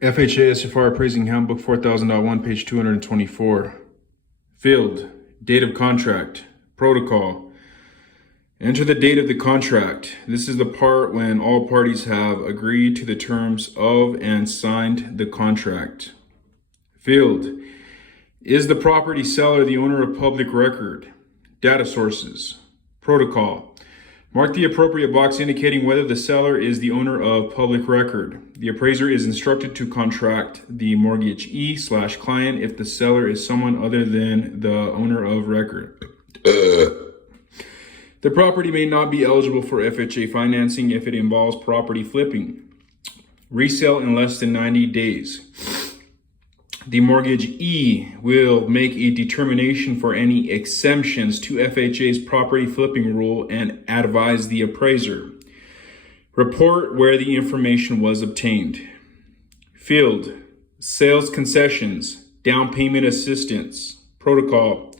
FHA SFR Appraising Handbook 4000.1, page 224. Field, date of contract, protocol. Enter the date of the contract. This is the part when all parties have agreed to the terms of and signed the contract. Field, is the property seller the owner of public record? Data sources, protocol. Mark the appropriate box indicating whether the seller is the owner of public record. The appraiser is instructed to contract the mortgagee/client if the seller is someone other than the owner of record. The property may not be eligible for FHA financing if it involves property flipping. Resale in less than 90 days. The mortgagee will make a determination for any exemptions to FHA's property flipping rule and advise the appraiser. Report where the information was obtained. Field, sales concessions, down payment assistance, protocol.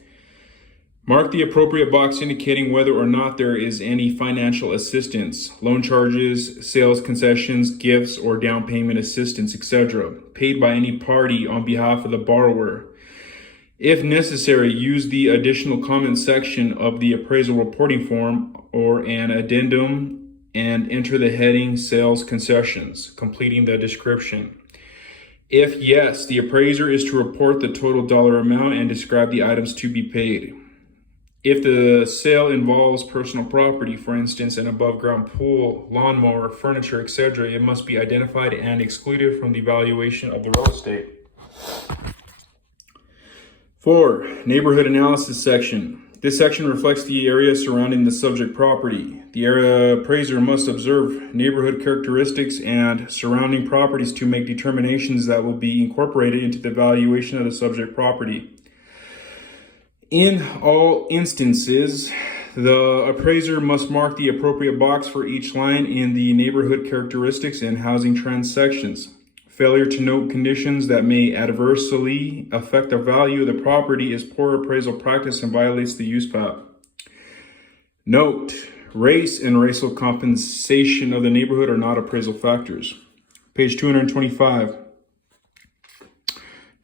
Mark the appropriate box indicating whether or not there is any financial assistance, loan charges, sales concessions, gifts, or down payment assistance, etc., paid by any party on behalf of the borrower. If necessary, use the additional comment section of the appraisal reporting form or an addendum and enter the heading Sales Concessions, completing the description. If yes, the appraiser is to report the total dollar amount and describe the items to be paid. If the sale involves personal property, for instance, an above-ground pool, lawnmower, furniture, etc., it must be identified and excluded from the valuation of the real estate. 4. Neighborhood analysis section. This section reflects the area surrounding the subject property. The area appraiser must observe neighborhood characteristics and surrounding properties to make determinations that will be incorporated into the valuation of the subject property. In all instances, the appraiser must mark the appropriate box for each line in the neighborhood characteristics and housing trends sections. Failure to note conditions that may adversely affect the value of the property is poor appraisal practice and violates the use path. Note, race and racial compensation of the neighborhood are not appraisal factors. Page 225.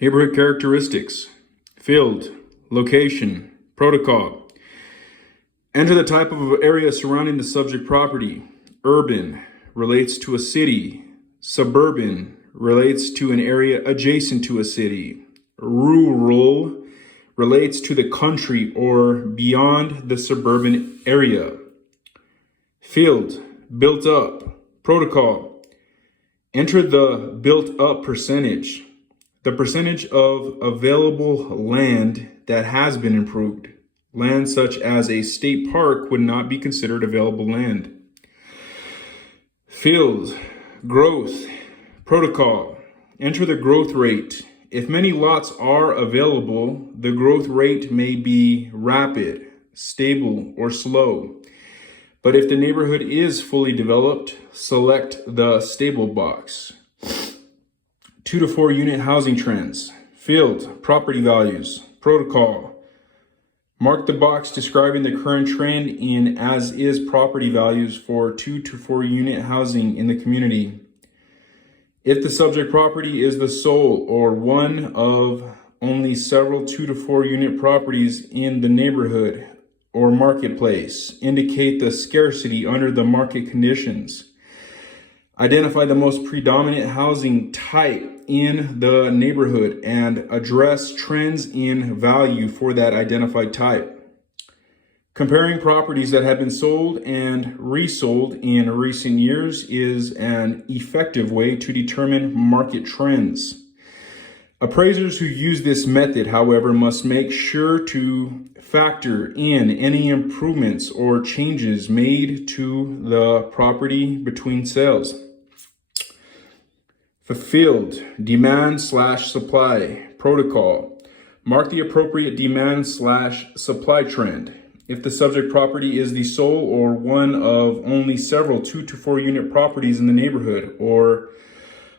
Neighborhood characteristics. Field. Location, protocol. Enter the type of area surrounding the subject property. Urban relates to a city. Suburban relates to an area adjacent to a city. Rural relates to the country or beyond the suburban area. Field, built up, protocol. Enter the built up percentage. The percentage of available land that has been improved. Land such as a state park would not be considered available land. Field, growth, protocol. Enter the growth rate. If many lots are available, the growth rate may be rapid, stable, or slow. But if the neighborhood is fully developed, select the stable box. 2 to 4 unit housing trends. Field, property values, protocol. Mark the box describing the current trend in as-is property values for 2 to 4 unit housing in the community. If the subject property is the sole or one of only several 2 to 4 unit properties in the neighborhood or marketplace, indicate the scarcity under the market conditions. Identify the most predominant housing type in the neighborhood and address trends in value for that identified type. Comparing properties that have been sold and resold in recent years is an effective way to determine market trends. Appraisers who use this method, however, must make sure to factor in any improvements or changes made to the property between sales. Fulfilled, demand/supply, protocol. Mark the appropriate demand/supply trend. If the subject property is the sole or one of only several 2 to 4 unit properties in the neighborhood or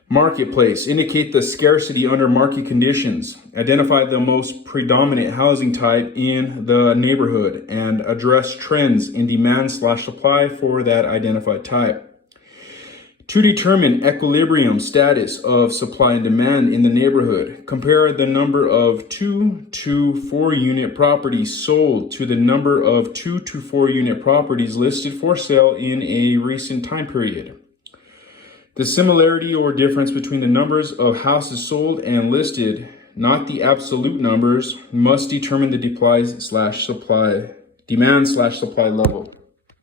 marketplace, indicate the scarcity under market conditions. Identify the most predominant housing type in the neighborhood and address trends in demand/supply for that identified type. To determine equilibrium status of supply and demand in the neighborhood, compare the number of 2 to 4 unit properties sold to the number of 2 to 4 unit properties listed for sale in a recent time period. The similarity or difference between the numbers of houses sold and listed, not the absolute numbers, must determine the demand/supply level.